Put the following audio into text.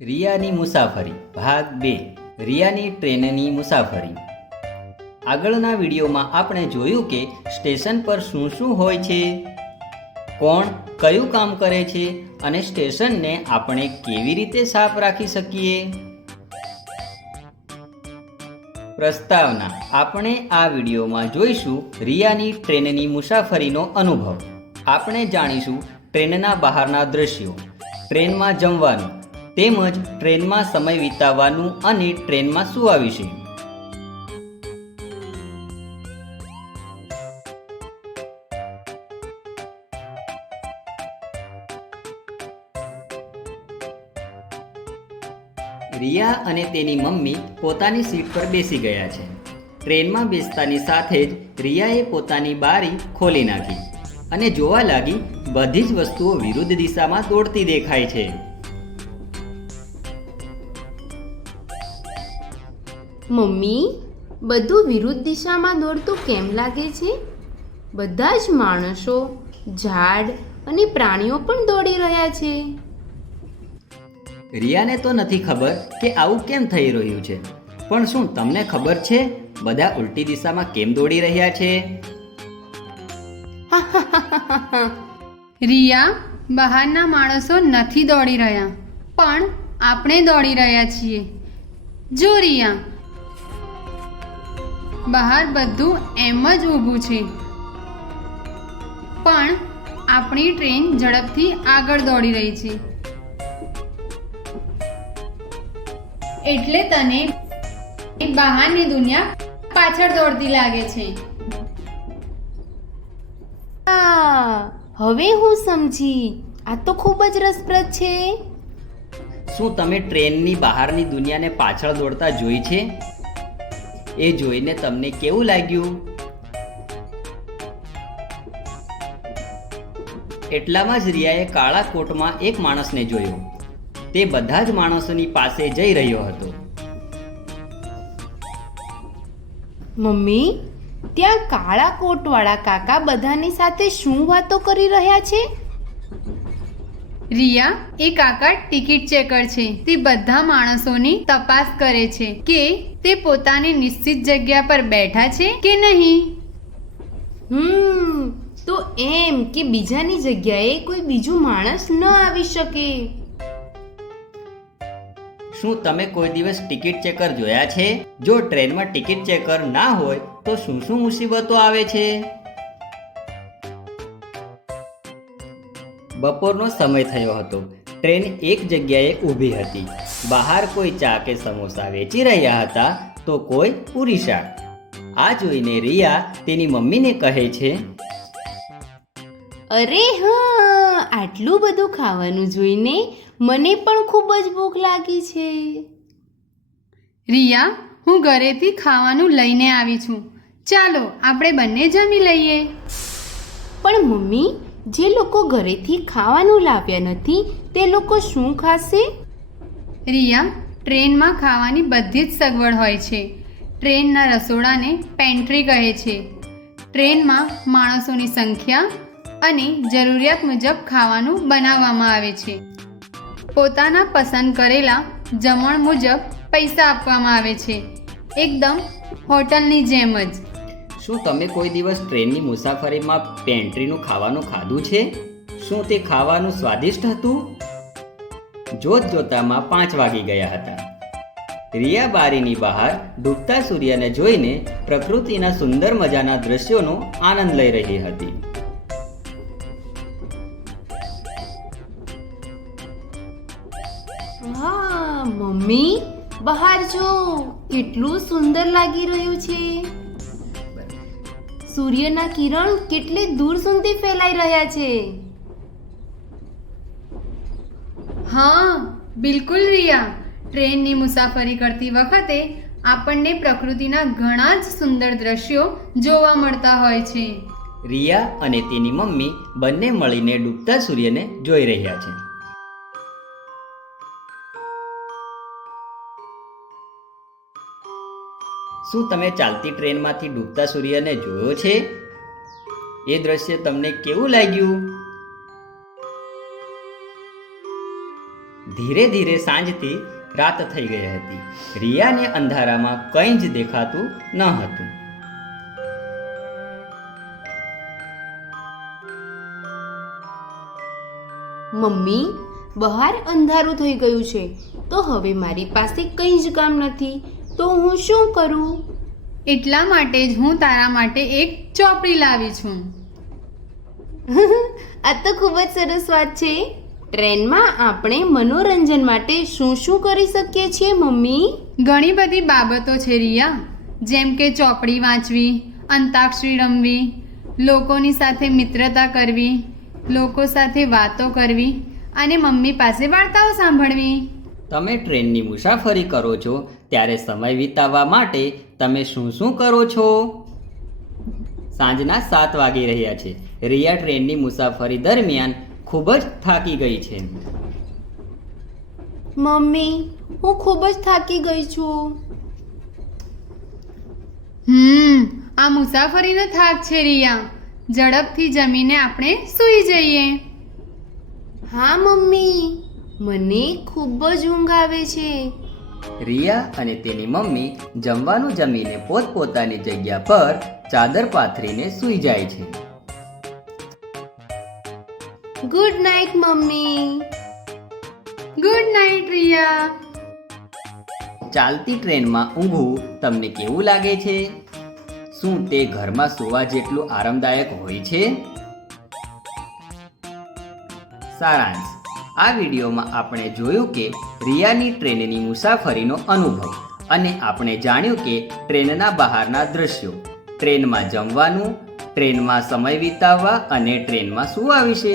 રિયાની મુસાફરી ભાગ 2 રિયાની ટ્રેનની મુસાફરી। આગળના વિડીયોમાં આપણે જોયું કે સ્ટેશન પર શું શું હોય છે, કોણ કયું કામ કરે છે અને સ્ટેશનને આપણે કેવી રીતે સાફ રાખી શકીએ। પ્રસ્તાવના આપણે આ વિડીયોમાં જોઈશું રિયાની ટ્રેનની મુસાફરીનો અનુભવ। આપણે જાણીશું ટ્રેનના બહારના દૃશ્યો, ટ્રેનમાં જમવાનું તેમજ ટ્રેનમાં સમય વિતાવવાનું અને ટ્રેનમાં સૂવા વિશે। રિયા અને તેની મમ્મી પોતાની સીટ પર બેસી ગયા છે। ટ્રેનમાં બેસતાની સાથે જ રિયાએ પોતાની બારી ખોલી નાખી અને જોવા લાગી બધી જ વસ્તુઓ વિરુદ્ધ દિશામાં દોડતી દેખાય છે। મમ્મી, બધું વિરુદ્ધ દિશામાં દોડતું કેમ લાગે છે? બધા જ માણસો, ઝાડ અને પ્રાણીઓ પણ દોડી રહ્યા છે। રિયાને તો નથી ખબર કે આવું કેમ થઈ રહ્યું છે, પણ શું તમને ખબર છે બધા ઉલટી દિશામાં કેમ દોડી રહ્યા છે? રિયા, બહારના માણસો નથી દોડી રહ્યા, પણ આપણે દોડી રહ્યા છીએ। જો રિયા, બહાર બધું એમ જ ઊભું છે, પણ આપણી ટ્રેન ઝડપથી આગળ દોડી રહી છે, એટલે તને બહારની દુનિયા પાછળ દોડતી લાગે છે। હવે હું સમજી, આ તો ખૂબ જ રસપ્રદ છે। શું તમે ટ્રેનની બહારની દુનિયાને પાછળ દોડતા જોઈ છે? એ જોઈને તમને કેવું લાગ્યું? એટલામાં જ રિયાએ કાળા કોટમાં એક માણસને જોયો। તે બધા જ માણસોની પાસે જઈ રહ્યો હતો। મમ્મી, ત્યાં કાળા કોટવાળા કાકા બધાની સાથે શું વાતો કરી રહ્યા છે? રિયા, એ કાકા ટિકિટ ચેકર છે। તે બધા માણસોની તપાસ કરે છે કે તે પોતાની નિશ્ચિત જગ્યા પર બેઠા છે કે નહીં। તો એમ કે બીજાની જગ્યાએ કોઈ બીજું માણસ ન આવી શકે। શું તમે કોઈ દિવસ ટિકિટ ચેકર જોયા છે? જો ટ્રેનમાં ટિકિટ ચેકર ના હોય તો શું શું મુસીબતો આવે છે? બપોરનો સમય થયો હતો। ટ્રેન એક જગ્યાએ ઊભી હતી। બહાર કોઈ ચા કે સમોસા વેચી રહ્યા હતા તો કોઈ પૂરી શાક। આ જોઈને રિયા તેની મમ્મીને કહે છે, અરે હા, આટલું બધું ખાવાનું જોઈને મને પણ ખૂબ જ ભૂખ લાગી છે। રિયા, હું ઘરેથી ખાવાનું લઈને આવી છું, ચાલો આપણે બંને જમી લઈએ। પણ મમ્મી, જે લોકો ઘરેથી ખાવાનું લાવ્યા નથી તે લોકો શું ખાશે? રિયા, ટ્રેનમાં ખાવાની બધી જ સગવડ હોય છે। ટ્રેનના રસોડાને પેન્ટ્રી કહે છે। ટ્રેનમાં માણસોની સંખ્યા અને જરૂરિયાત મુજબ ખાવાનું બનાવવામાં આવે છે। પોતાના પસંદ કરેલા જમણ મુજબ પૈસા આપવામાં આવે છે, એકદમ હોટલની જેમ જ। શું તમે કોઈ દિવસ ટ્રેનની મુસાફરીમાં પેન્ટ્રીનું ખાવાનું ખાધું છે? શું તે ખાવાનું સ્વાદિષ્ટ હતું? જોત જોતામાં 5 વાગી ગયા હતા। રિયા બારીની બહાર ડૂબતા સૂર્યને જોઈને પ્રકૃતિના સુંદર મજાના દ્રશ્યોનો આનંદ લઈ રહી હતી। હા મમ્મી, બહાર જો, કેટલું સુંદર લાગી રહ્યું છે। સૂર્યના કિરણ કેટલે દૂર સુધી ફેલાઈ રહ્યા છે। હા, બિલકુલ રિયા, ટ્રેનની મુસાફરી કરતી વખતે આપણને પ્રકૃતિના ઘણા જ સુંદર દ્રશ્યો જોવા મળતા હોય છે। રિયા અને તેની મમ્મી બંને મળીને ડૂબતા સૂર્યને જોઈ રહ્યા છે। શું તમે ચાલતી ટ્રેનમાંથી ડૂબતા સૂર્યને જોયો છે? એ દ્રશ્ય તમને કેવું લાગ્યું? ધીરે ધીરે સાંજથી રાત થઈ ગઈ હતી. રિયાને અંધારામાં કંઈ જ દેખાતું ન હતું. મમ્મી, બહાર અંધારું થઈ ગયું છે તો હવે મારી પાસે કંઈ જ કામ નથી, તો હું શું કરું? એટલા માટે જ હું તારા માટે એક ચોપડી લાવી છું. આ તો ખૂબ જ સરસ વાત છે. ટ્રેનમાં આપણે મનોરંજન માટે શું શું કરી શકીએ છીએ મમ્મી? ઘણી બધી બાબતો છે રિયા, જેમ કે ચોપડી વાંચવી, અંતાક્ષરી રમવી, લોકોની સાથે મિત્રતા કરવી, લોકો સાથે વાતો કરવી અને મમ્મી પાસે વાર્તાઓ સાંભળવી. તમે ટ્રેનની મુસાફરી કરો છો ત્યારે સમય વિતાવવા માટે તમે શું શું કરો છો? સાંજના 7 વાગી રહ્યા છે. રિયા ટ્રેનની મુસાફરી દરમિયાન ખૂબ જ થાકી ગઈ છે. મમ્મી, હું ખૂબ જ થાકી ગઈ છું. આ મુસાફરીનો થાક છે રિયા. ઝડપથી જમીને આપણે સૂઈ જઈએ. હા મમ્મી, મને ખૂબ જ ઊંઘ આવે છે. રિયા અને તેની મમ્મી જમવાનું જમીને પોતપોતાની જગ્યા પર ચાદર પાથરીને સૂઈ જાય છે. Good night mummy. Good night Riya. ચાલતી ટ્રેનમાં ઊંઘવું તમને કેવું લાગે છે? શું તે ઘરમાં સૂવા જેટલું આરામદાયક હોય છે? સારાંશ: આ વિડીયોમાં આપણે જોયું કે રિયાની ટ્રેનની મુસાફરીનો અનુભવ અને આપણે જાણ્યું કે ટ્રેનના બહારના દૃશ્યો, ટ્રેનમાં જમવાનું, ટ્રેનમાં સમય વિતાવવા અને ટ્રેનમાં સૂવા વિશે.